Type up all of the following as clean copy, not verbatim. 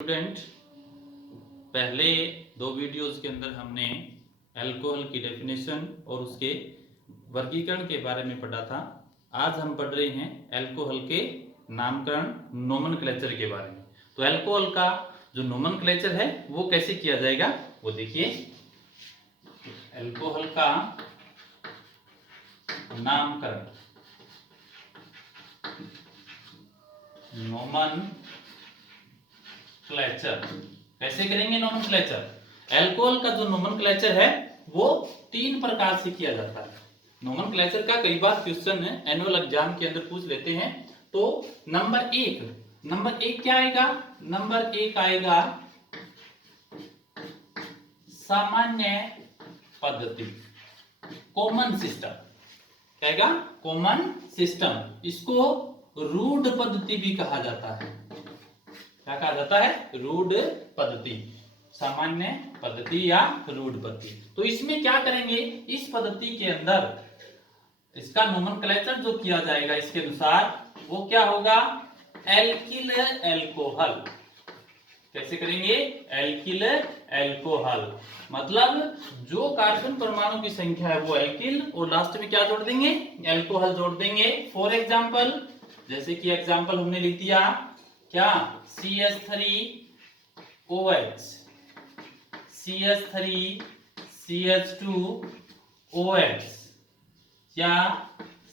Student, पहले दो videos के अंदर हमने अल्कोहल की डेफिनेशन और उसके वर्गीकरण के बारे में पढ़ा था। आज हम पढ़ रहे हैं अल्कोहल के नामकरण नोमेनक्लेचर के बारे में। तो अल्कोहल का जो नोमेनक्लेचर है वो कैसे किया जाएगा वो देखिए। अल्कोहल का नामकरण नोमेनक्लेचर कैसे करेंगे। नोमेनक्लेचर अल्कोहल का जो नोमेनक्लेचर है वो तीन प्रकार से किया जाता है। नोमेनक्लेचर का कई बार क्वेश्चन एनुअल एग्जाम के अंदर पूछ लेते हैं। तो नंबर एक क्या आएगा। नंबर एक आएगा सामान्य पद्धति, कॉमन सिस्टम। क्या आएगा? Common system. इसको रूढ़ पद्धति भी कहा जाता है। क्या कहा जाता है? रूढ़ पद्धति, सामान्य पद्धति या रूढ़ पद्धति। तो इसमें क्या करेंगे, इस पद्धति के अंदर इसका नोमेनक्लेचर जो किया जाएगा इसके अनुसार वो क्या होगा, एल्किल अल्कोहल। कैसे करेंगे? एल्किल अल्कोहल मतलब जो कार्बन परमाणु की संख्या है वो एल्किल और लास्ट में क्या जोड़ देंगे, अल्कोहल जोड़ देंगे। फॉर एग्जांपल, जैसे कि एग्जांपल हमने लिख दिया क्या, CH3OH, CH3CH2OH या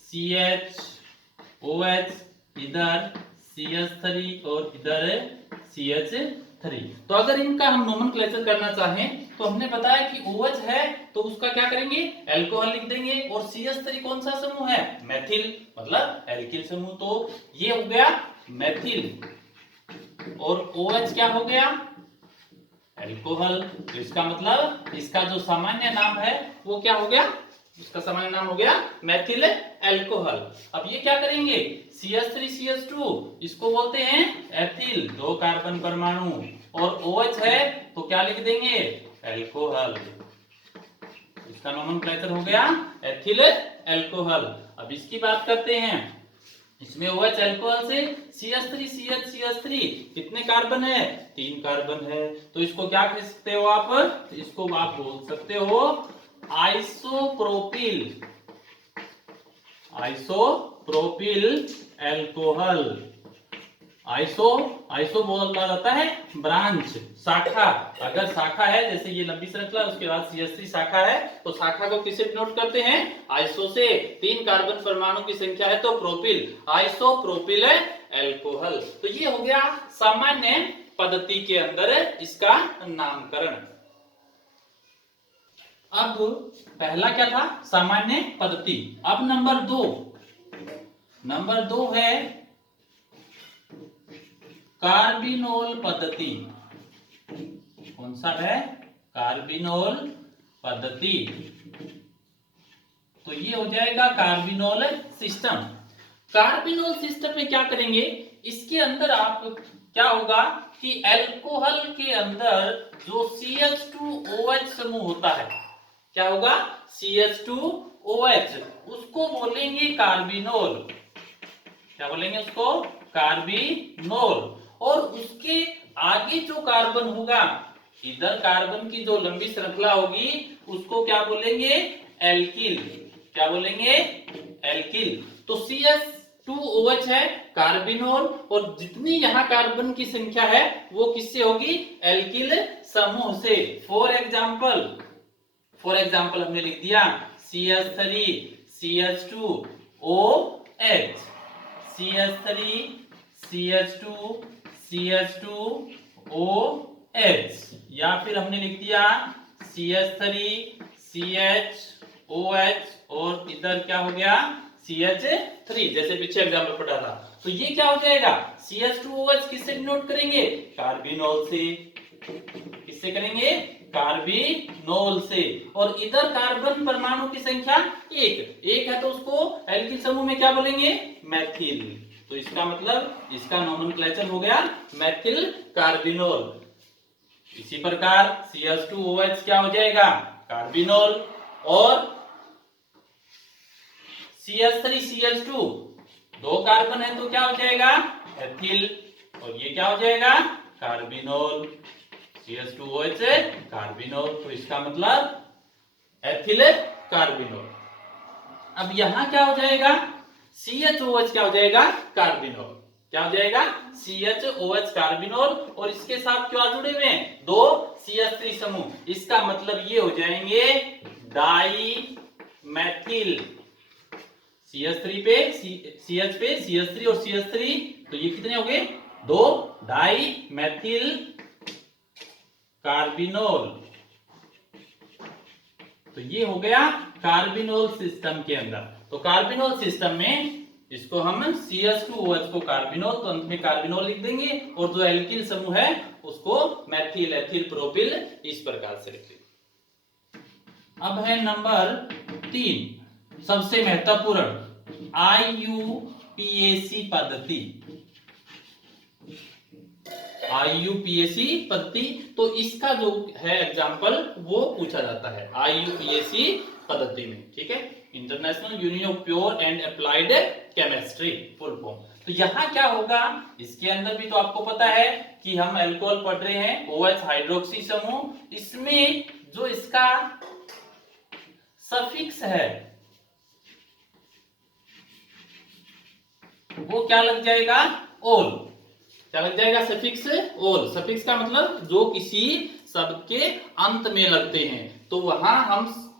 CHOH, इधर CH3 और इधर CH3। तो अगर इनका हम नोमेनक्लेचर करना चाहें तो हमने बताया कि OH है तो उसका क्या करेंगे, अल्कोहल लिख देंगे। और CH3 कौन सा समूह है, मेथिल, मतलब एल्किल समूह। तो ये हो गया मेथिल और OH क्या हो गया, अल्कोहल। तो इसका मतलब इसका जो सामान्य नाम है वो क्या हो गया, इसका सामान्य नाम हो गया मेथिल अल्कोहल। अब ये क्या करेंगे, CH3CH2 इसको बोलते हैं एथिल, दो कार्बन परमाणु, और OH है तो क्या लिख देंगे, अल्कोहल। इसका नोमेनक्लेचर हो गया एथिल अल्कोहल। अब इसकी बात करते हैं। इसमें OH अल्कोहल से CH3CH3 कितने कार्बन है, 3 कार्बन है। तो इसको क्या कह सकते हो आप, इसको आप बोल सकते हो आइसोप्रोपिल, आइसोप्रोपिल अल्कोहल। आइसो बोला जाता है ब्रांच, शाखा। अगर शाखा है जैसे ये लंबी श्रृंखला उसके बाद CH3 शाखा है तो शाखा को किससे डिनोट करते हैं, आइसो से। 3 कार्बन परमाणु की संख्या है तो प्रोपिल, आइसोप्रोपिल अल्कोहल। तो ये हो गया सामान्य पद्धति के अंदर इसका नामकरण। अब पहला क्या था, सामान्य पद्धति। अब नंबर दो है कार्बिनोल पद्धति। कौन सा है, कार्बिनोल पद्धति। तो ये हो जाएगा कार्बिनोल सिस्टम। कार्बिनोल सिस्टम में क्या करेंगे, इसके अंदर आप क्या होगा कि अल्कोहल के अंदर जो CH2OH समूह होता है, क्या होगा, CH2OH, उसको बोलेंगे कार्बिनोल। क्या बोलेंगे उसको, कार्बिनोल। और उसके आगे जो कार्बन होगा, इधर कार्बन की जो लंबी श्रृंखला होगी उसको क्या बोलेंगे, एल्किल। क्या बोलेंगे, एल्किल। तो CH2OH है कार्बिनोल और जितनी यहां कार्बन की संख्या है वो किससे होगी, एल्किल समूह से। फॉर एग्जांपल हमने लिख दिया CH3CH2OH, CH3CH2CH2OH, या फिर हमने लिख दिया CH3CHOH और इधर क्या हो गया, CH3, जैसे पीछे एग्जांपल पढ़ा था। तो ये क्या हो जाएगा, CH2OH किससे डिनोट करेंगे, कार्बिनोल से। किससे करेंगे, कार्बिनोल से। और इधर कार्बन परमाणु की संख्या एक है तो उसको एल्किल समूह में क्या बोलेंगे, मेथिल। तो इसका मतलब इसका नोमेनक्लेचर हो गया मेथिल कार्बिनोल। इसी प्रकार CH2OH क्या हो जाएगा, कार्बिनोल, और CH3CH2 दो कार्बन है तो क्या हो जाएगा, एथिल, और ये क्या हो जाएगा, कार्बिनोल, CH2OH कार्बिनोल, तो इसका मतलब एथिल कार्बिनोल। अब यहां क्या हो जाएगा, CHOH क्या हो जाएगा, कार्बिनोल। क्या हो जाएगा, CHOH कार्बिनोल, और इसके साथ क्या जुड़े हुए हैं, दो CH3 समूह। इसका मतलब ये हो जाएंगे डाई मैथिल, CH3 पे CH पे CH3 और CH3, तो ये कितने हो गए, दो डाई मैथिल कार्बिनोल। तो ये हो गया कार्बिनोल सिस्टम के अंदर। तो कार्बिनोल सिस्टम में इसको हम CH2OH को कार्बिनोल, तो अंत में कार्बिनोल लिख देंगे, और जो एल्किल समूह है उसको मैथिल, एथिल, प्रोपिल, इस प्रकार से लिखेंगे। अब है नंबर 3, सबसे महत्वपूर्ण, IUPAC पद्धति। IUPAC पद्धति, तो इसका जो है एग्जाम्पल वो पूछा जाता है IUPAC पद्धति में, ठीक है, international union of pure and applied chemistry, full form. तो यहाँ क्या होगा, इसके अंदर भी तो आपको पता है कि हम अल्कोहल पढ़ रहे हैं, OH हाइड्रोक्सी समूह, इसमें जो इसका सफिक्स है वो क्या लग जाएगा, ओल। क्या लग जाएगा, सफिक्स ओल। सफिक्स का मतलब जो किसी शब्द के अंत में लगते हैं, तो वहां हम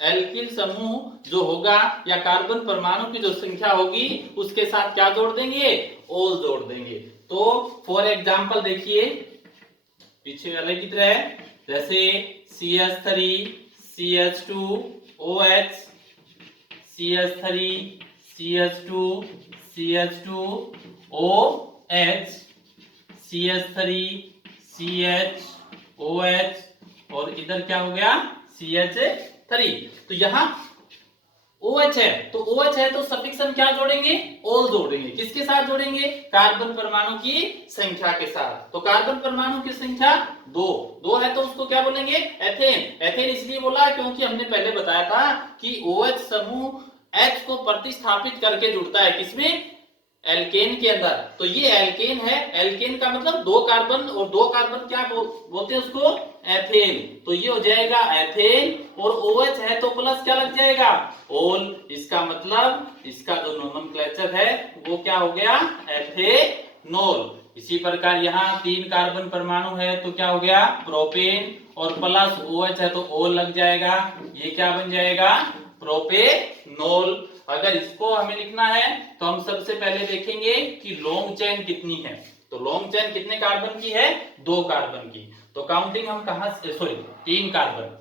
एल्किल समूह जो होगा या कार्बन परमाणु की जो संख्या होगी उसके साथ क्या जोड़ देंगे, ओल जोड़ देंगे। तो फॉर एग्जांपल देखिए पीछे वाले की तरह है, जैसे CH3 CH2OH, CH3 CH2 CH2OH, CH3 CHOH, और इधर क्या हो गया, CH3। तो यहाँ OH है, तो OH है तो सफिक्स हम क्या जोड़ेंगे, ओल जोड़ेंगे। किसके साथ जोड़ेंगे, कार्बन परमाणु की संख्या के साथ। तो कार्बन परमाणु की संख्या दो है, तो उसको क्या बोलेंगे, एथेन। एथेन इसलिए बोला क्योंकि हमने पहले बताया था कि OH समूह H को प्रतिस्थापित करके जुड़ता है, किसमें, एल्केन के अंदर। तो ये एल्केन है, एल्केन का मतलब दो कार्बन, और दो कार्बन क्या बोलते हैं उसको, एथेन। तो ये हो जाएगा एथेन, और OH है तो प्लस क्या लग जाएगा, ओल। इसका मतलब इसका जो नोमेनक्लेचर है वो क्या हो गया, एथेनोल। इसी प्रकार यहाँ 3 कार्बन परमाणु है तो क्या हो गया, प्रोपेन, और प्लस OH है तो ओल लग जाएगा, ये क्या बन जाएगा, प्रोपेनोल। अगर इसको हमें लिखना है तो हम सबसे पहले देखेंगे कि लॉन्ग चेन कितनी है। तो लॉन्ग चेन कितने कार्बन की है, 2 कार्बन की। तो काउंटिंग हम कहां से, सॉरी 3 कार्बन,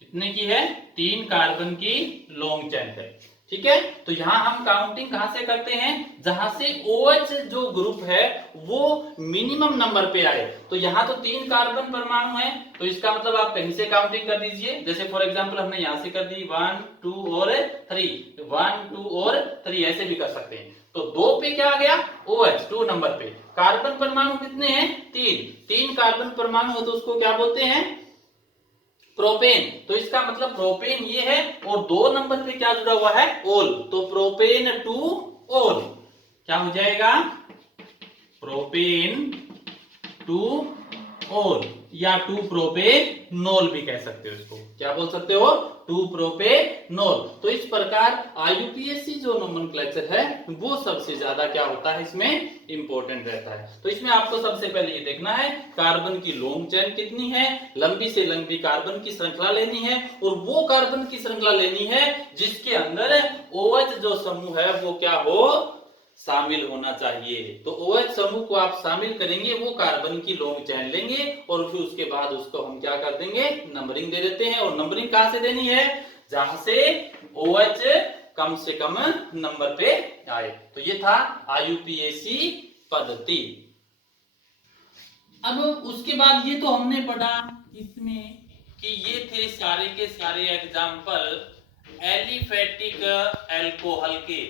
कितने की है, 3 कार्बन की लॉन्ग चेन है, ठीक है। तो यहां हम काउंटिंग कहां से करते हैं, जहां से OH जो ग्रुप है वो मिनिमम नंबर पे आए। तो यहां तो 3 कार्बन परमाणु है, तो इसका मतलब आप कहीं से काउंटिंग कर दीजिए। जैसे फॉर एग्जांपल हमने यहां से कर दी 1 2 और 3, 1 2 और 3, ऐसे भी कर सकते हैं। तो 2 पे क्या आ गया, OH 2 नंबर पे। कार्बन परमाणु कितने हैं, 3 कार्बन परमाणु है तो उसको क्या बोलते हैं, प्रोपेन। तो इसका मतलब प्रोपेन ये है, और 2 नंबर पे क्या जुड़ा हुआ है, ओल। तो प्रोपेन टू ओल क्या हो जाएगा, प्रोपेन टू ओल, या 2 प्रोपेनोल भी कह सकते हो इसको। क्या बोल सकते हो, 2 प्रोपेनोल। तो इस प्रकार IUPAC जो नोमेनक्लेचर है वो सबसे ज्यादा क्या होता है, इसमें इंपॉर्टेंट रहता है। तो इसमें आपको सबसे पहले ये देखना है कार्बन की लॉन्ग चेन कितनी है, लंबी से लंबी कार्बन की श्रृंखला लेनी है, और वो कार्बन की श्रृंखला लेनी है जिसके अंदर OH जो समूह है वो क्या हो, शामिल होना चाहिए। तो OH समूह को आप शामिल करेंगे, वो कार्बन की लॉन्ग चेन लेंगे, और फिर उसके बाद उसको हम क्या कर देंगे, नंबरिंग दे देते हैं। और नंबरिंग कहां से देनी है, जहां से OH कम से कम नंबर पे आए। तो ये था IUPAC पद्धति। अब उसके बाद ये तो हमने पढ़ा इसमें कि ये थे सारे के सारे एग्जाम्पल एलिफेटिक एल्कोहल के,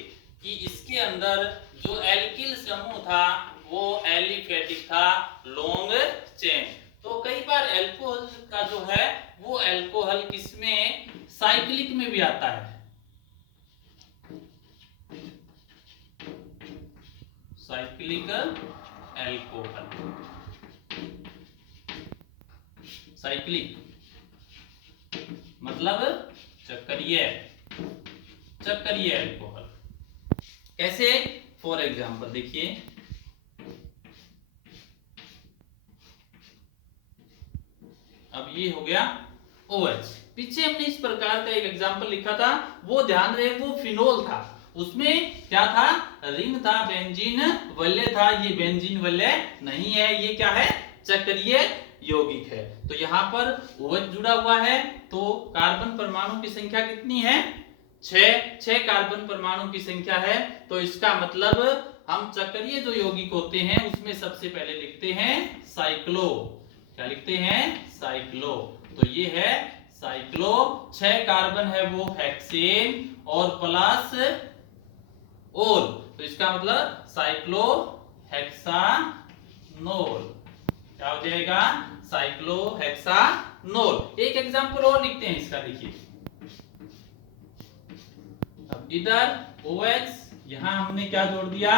कि इसके अंदर जो एल्किल समूह था वो एलिफेटिक था, लॉन्ग चेन। तो कई बार एल्कोहल का जो है वो एल्कोहल किसमें, साइक्लिक में भी आता है, साइक्लिक एल्कोहल। साइक्लिक मतलब चक्रीय अल्कोहल। कैसे? फॉर एग्जाम्पल देखिए, अब ये हो गया OH। पीछे हमने इस प्रकार का एक एग्जाम्पल लिखा था, वो ध्यान रहे वो फिनोल था, उसमें क्या था, रिंग था, बेंजीन वलय था। ये बेंजीन वलय नहीं है, ये क्या है, चक्रीय यौगिक है। तो यहाँ पर OH जुड़ा हुआ है, तो कार्बन परमाणु की संख्या कितनी है, 6 कार्बन परमाणु की संख्या है। तो इसका मतलब हम चक्रीय जो यौगिक होते हैं उसमें सबसे पहले लिखते हैं साइक्लो। क्या लिखते हैं, साइक्लो। तो ये है साइक्लो। 6 कार्बन है वो हेक्सेन और प्लस ओल, तो इसका मतलब साइक्लो हेक्सानोल। क्या हो जाएगा, साइक्लो हेक्सानोल। एक एग्जांपल और लिखते हैं इसका, देखिए अब इधर OH, यहां हमने क्या जोड़ दिया,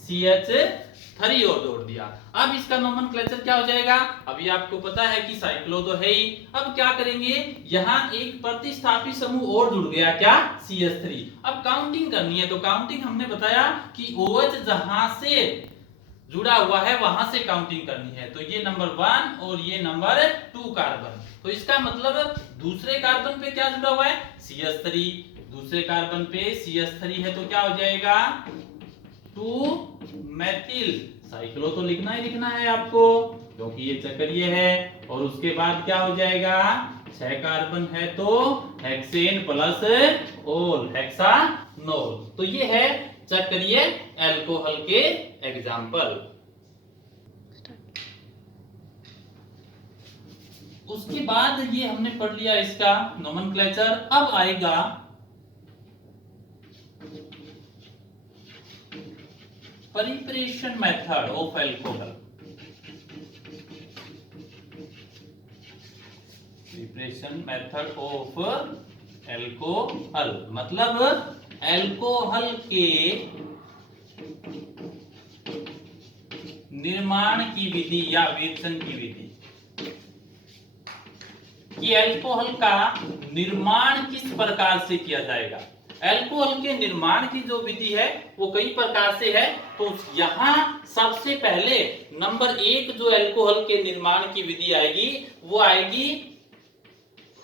CH3 और जोड़ दिया। अब इसका नोमेनक्लेचर क्या हो जाएगा, अभी आपको पता है कि साइक्लो तो है ही। अब क्या करेंगे, यहाँ एक प्रतिस्थापी समूह और जुड़ गया, क्या, CH3। अब काउंटिंग करनी है, तो काउंटिंग हमने बताया कि OH जहां से जुड़ा हुआ है वहां से काउंटिंग करनी है। तो ये नंबर 1 और ये नंबर 2 कार्बन। तो इसका मतलब दूसरे कार्बन पे क्या जुड़ा हुआ है, CH3। दूसरे कार्बन पे CH3 है, तो क्या हो जाएगा, 2 मेथिल। साइक्लो तो लिखना ही लिखना है आपको, क्योंकि ये चक्रीय है। और उसके बाद क्या हो जाएगा, 6 कार्बन है तो हेक्सेन प्लस ओल, हेक्सानोल। तो ये है चक्रीय अल्कोहल के एग्जाम्पल। उसके बाद ये हमने पढ़ लिया इसका नोमेनक्लेचर। अब आएगा preparation method of alcohol. Preparation method of alcohol मतलब अल्कोहल के निर्माण की विधि या विघटन की विधि। कि अल्कोहल का निर्माण किस प्रकार से किया जाएगा। अल्कोहल के निर्माण की जो विधि है वो कई प्रकार से है। तो यहां सबसे पहले नंबर 1 जो अल्कोहल के निर्माण की विधि आएगी वो आएगी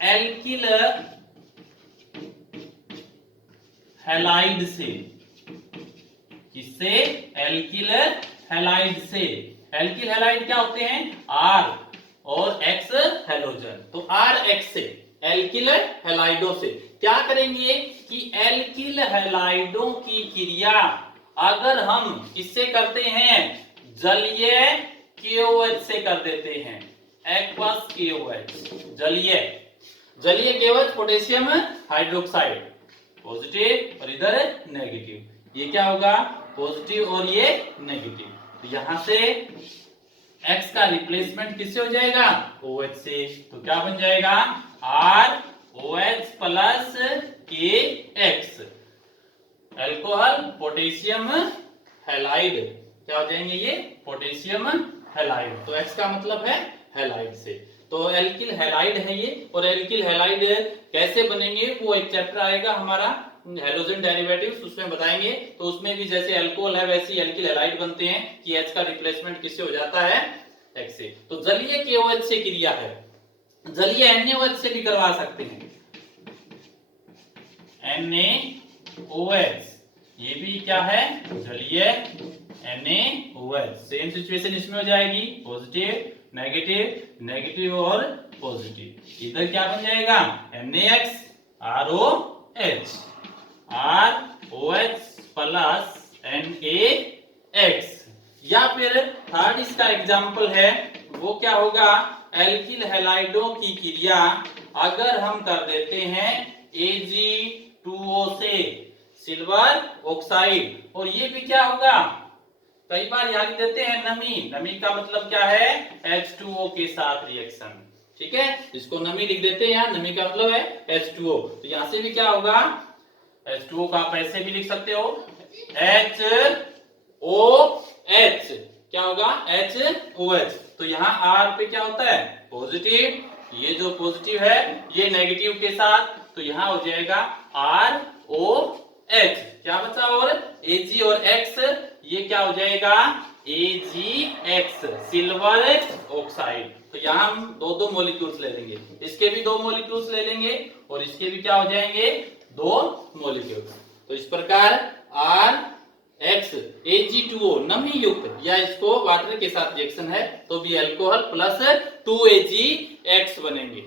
एल्किल हैलाइड से। किससे, एल्किल हैलाइड से। एल्किल हैलाइड क्या होते हैं, R और X हैलोजन। तो RX से, एल्किल हैलाइडों से क्या करेंगे कि एल्किल हैलाइडों की क्रिया अगर हम किससे करते हैं, जलीय KOH से कर देते हैं, एक्वस KOH। जलीय KOH पोटेशियम हाइड्रोक्साइड, पॉजिटिव और इधर नेगेटिव। ये क्या होगा, पॉजिटिव और ये नेगेटिव। तो यहां से X का रिप्लेसमेंट किससे हो जाएगा, OH से। तो क्या बन जाएगा, ROH plus KX। Alcohol potassium halide क्या हो जाएंगे, ये पोटेशियम हैलाइड। तो X का मतलब है हैलाइड से। तो एल्किल हैलाइड है ये। और एल्किल हैलाइड कैसे बनेंगे वो एक चैप्टर आएगा हमारा हैलोजन डेरिवेटिव्स, उसमें बताएंगे। तो उसमें भी जैसे अल्कोहल है वैसे ही एल्किल हैलाइड बनते हैं कि H का रिप्लेसमेंट किससे हो जाता है, X से। तो जलीय KOH से क्रिया है, जलीय NaOH से भी करवा सकते हैं, NaOH। ये भी क्या है, जलीय NaOH। सेम सिचुएशन इसमें हो जाएगी, पॉजिटिव नेगेटिव, नेगेटिव और पॉजिटिव। इधर क्या बन जाएगा, NaX ROH, ROH plus NaX। या फिर थर्ड इसका एग्जाम्पल है वो क्या होगा, एल्किल हैलाइडों की क्रिया अगर हम कर देते हैं Ag2O से, सिल्वर ऑक्साइड। और ये भी क्या होगा, कई बार यहाँ लिख देते हैं नमी। नमी का मतलब क्या है, H2O के साथ रिएक्शन। ठीक है, इसको नमी लिख देते हैं, यहाँ नमी का मतलब है H2O। तो यहाँ से भी क्या होगा, H2O का आप ऐसे भी लिख सकते हो, HOH। क्या होगा, HOH। तो यहाँ R पे क्या होता है, पॉजिटिव, ये जो पॉजिटिव है ये नेगेटिव के साथ, तो यहाँ हो जाएगा ROH। क्या बचा? और Ag और X, ये क्या हो जाएगा? AgX, silver oxide. तो यहाँ हम दो दो मॉलिक्यूल्स ले लेंगे, इसके भी दो मॉलिक्यूल्स ले लेंगे और इसके भी क्या हो जाएंगे? दो मॉलिक्यूल्स। तो इस प्रकार RX Ag2O नमी युक्त, या इसको वाटर के साथ रिएक्शन है तो भी अल्कोहल प्लस 2AgX बनेंगे।